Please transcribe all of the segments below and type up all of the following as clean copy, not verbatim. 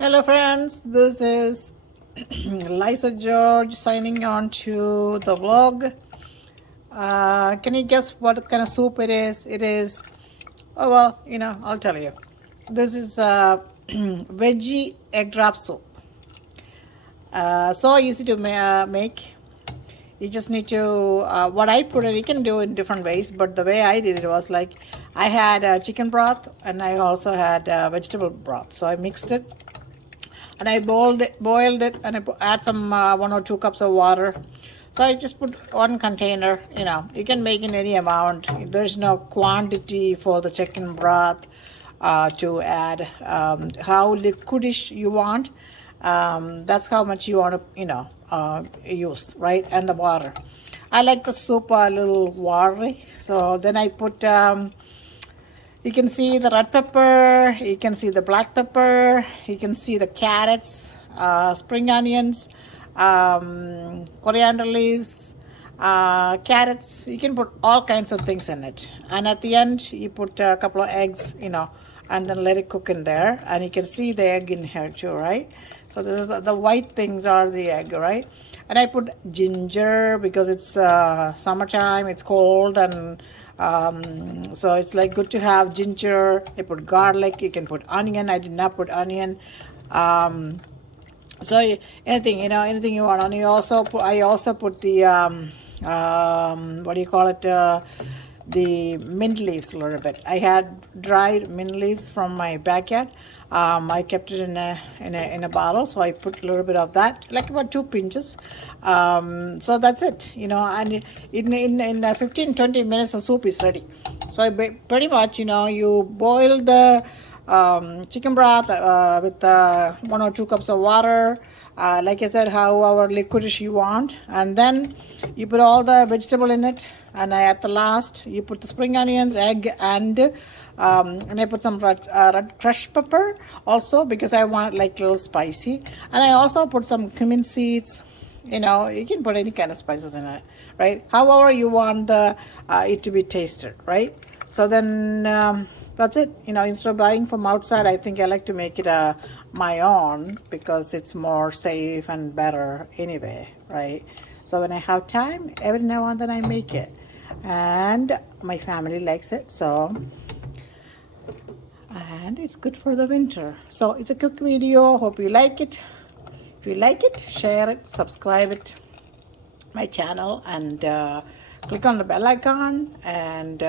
Hello friends, this is Liza George signing on to the vlog. Can you guess what kind of soup it is? It is, oh well, I'll tell you. This is veggie egg drop soup. So easy to make. You just need to, what I put it, you can do it in different ways, but the way I did it was like, I had chicken broth and I also had vegetable broth. So I mixed it and I boiled it, and I add some 1 or 2 cups of water. So I just put one container. You can make in any amount. There's no quantity for the chicken broth to add. How liquidish you want, that's how much you want to use, right? And the water. I like the soup a little watery, so then I put. You can see the red pepper, you can see the black pepper, you can see the carrots, spring onions, coriander leaves, carrots. You can put all kinds of things in it. And at the end, you put a couple of eggs, and then let it cook in there. And you can see the egg in here too, right? So this is the white things are the egg, right? And I put ginger because it's summertime, it's cold, and so it's like good to have ginger. I put garlic. You can put onion. I did not put onion. So anything, anything you want. And I also put the what do you call it? The mint leaves a little bit. I had dried mint leaves from my backyard. I kept it in a bottle, so I put a little bit of that, like about 2 pinches. So that's it, and in 15-20 minutes the soup is ready. So pretty much, you boil the chicken broth with 1 or 2 cups of water, like I said, however liquidish you want, and then you put all the vegetable in it, and at the last you put the spring onions, egg, and I put some red crushed pepper also because I want it like a little spicy, and I also put some cumin seeds. You can put any kind of spices in it, right? However you want it to be tasted, right? So then that's it. Instead of buying from outside, I think I like to make it my own because it's more safe and better anyway, right? So when I have time, every now and then I make it, and my family likes it. And it's good for the winter. So it's a quick video. Hope you like it. If you like it, share it, subscribe it my channel, and click on the bell icon, and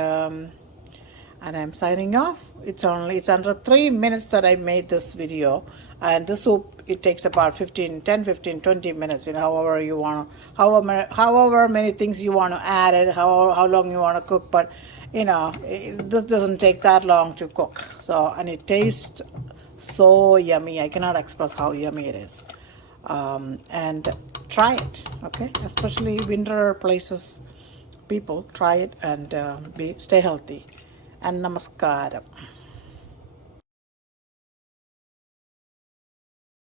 I'm signing off. It's under 3 minutes that I made this video, and the soup, it takes about 10, 15, 20 minutes, however you want to, however many things you want to add it, how long you want to cook, but this doesn't take that long to cook. So, and it tastes so yummy. I cannot express how yummy it is. And try it, okay? Especially winter places, people, try it, and stay healthy. And namaskaram.